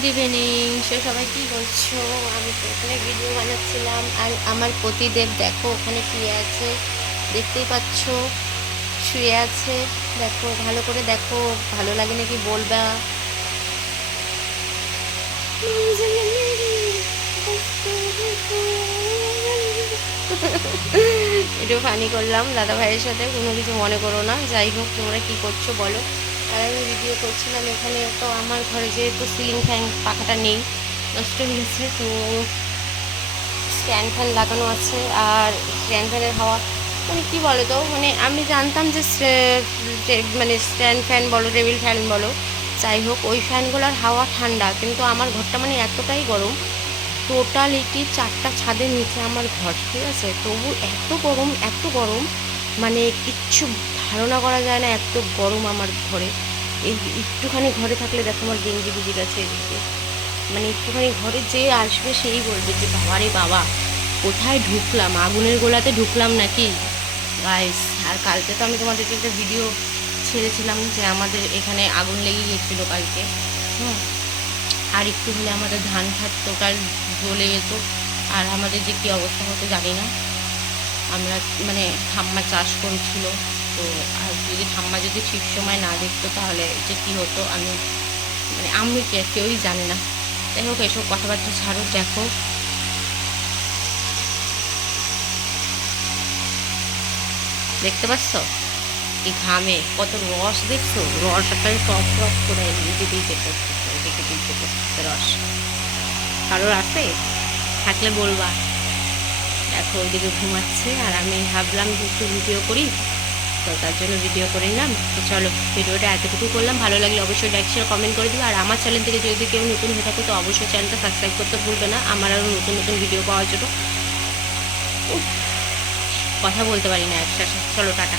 Good evening সে সবাই কি করছ? আমি তো ওখানে ভিডিও বানাচ্ছিলাম। আর আমার পতিদেব, দেখো, ওখানে শুয়ে আছে। দেখতেই পাচ্ছ, শুয়ে আছে। দেখো, ভালো করে দেখো, ভালো লাগে নাকি বলবা? একটু ফানি করলাম দাদা ভাইয়ের সাথে। কোনো কিছু মনে করো না। যাই হোক, তোমরা কি করছ বলো। আর আমি ভিডিও করছিলাম, এখানে তো আমার ঘরে যেহেতু সিলিং ফ্যান পাখাটা নেই, নষ্ট হয়ে গেছে, তো স্ট্যান্ড ফ্যান লাগানো আছে আর স্ট্যান্ড ফ্যানের হাওয়া মানে কী বলো তো মানে আমি জানতাম যে মানে স্ট্যান্ড ফ্যান বলো টেবিল ফ্যান বলো, যাই হোক, ওই ফ্যানগুলোর হাওয়া ঠান্ডা, কিন্তু আমার ঘরটা মানে এতটাই গরম টোটালিটি চারটা ছাদের নিচে আমার ঘর, ঠিক আছে? তবু এত গরম এত গরম মানে কিচ্ছু ধারণা করা যায় না, এত গরম আমার ঘরে। এই একটুখানি ঘরে থাকলে দেখো আমার গেঞ্জি বুঝে গেছে এদিকে। মানে একটুখানি ঘরে যে আসবে সেই বলবে যে, বাবা রে বাবা, কোথায় ঢুকলাম? আগুনের গোলাতে ঢুকলাম নাকি? গাইস আর কালকে তো আমি তোমাদেরকে একটা ভিডিও ছেড়েছিলাম যে আমাদের এখানে আগুন লেগে গিয়েছিল কালকে। হুম। আর একটু হলে আমাদের ধান খাত টোটাল জ্বলে যেত। আর আমাদের যে কী অবস্থা হতো জানি না। আমরা মানে ঠাম্মা চাষ করেছিল। তো আর যদি ঠাম্মা যদি ঠিক সময় না দেখতো তাহলে যে কী হতো, আমি মানে আমি কেউই জানে না। যাই হোক, এসব কথাবার্তা ছাড়ো, দেখো। দেখতে পাচ্ছ? কি ঘামে কত রস দেখছ? রসটাকে টপ টপ করে এদিকে দিতে করতেছে দিতে করতেছে রস। কারোর আছে? থাকলে বলবা। দেখো ওইদিকে ঘুমাচ্ছে, আর আমি ভাবলাম যে একটু ভিডিও করি। তো তার জন্য ভিডিও করে নিলাম। তো চলো ভিডিওটা এতটুকু করলাম। ভালো লাগলে অবশ্যই লাইক শেয়ার কমেন্ট করে দিবে। আর আমার চ্যানেল থেকে যদি কেউ নতুন হয়ে থাকে, তো অবশ্যই চ্যানেলটা সাবস্ক্রাইব করতে ভুলবে না। আমার আরও নতুন নতুন ভিডিও পাওয়ার জন্য। কথা বলতে পারি না একসাথে। চলো, টাটা।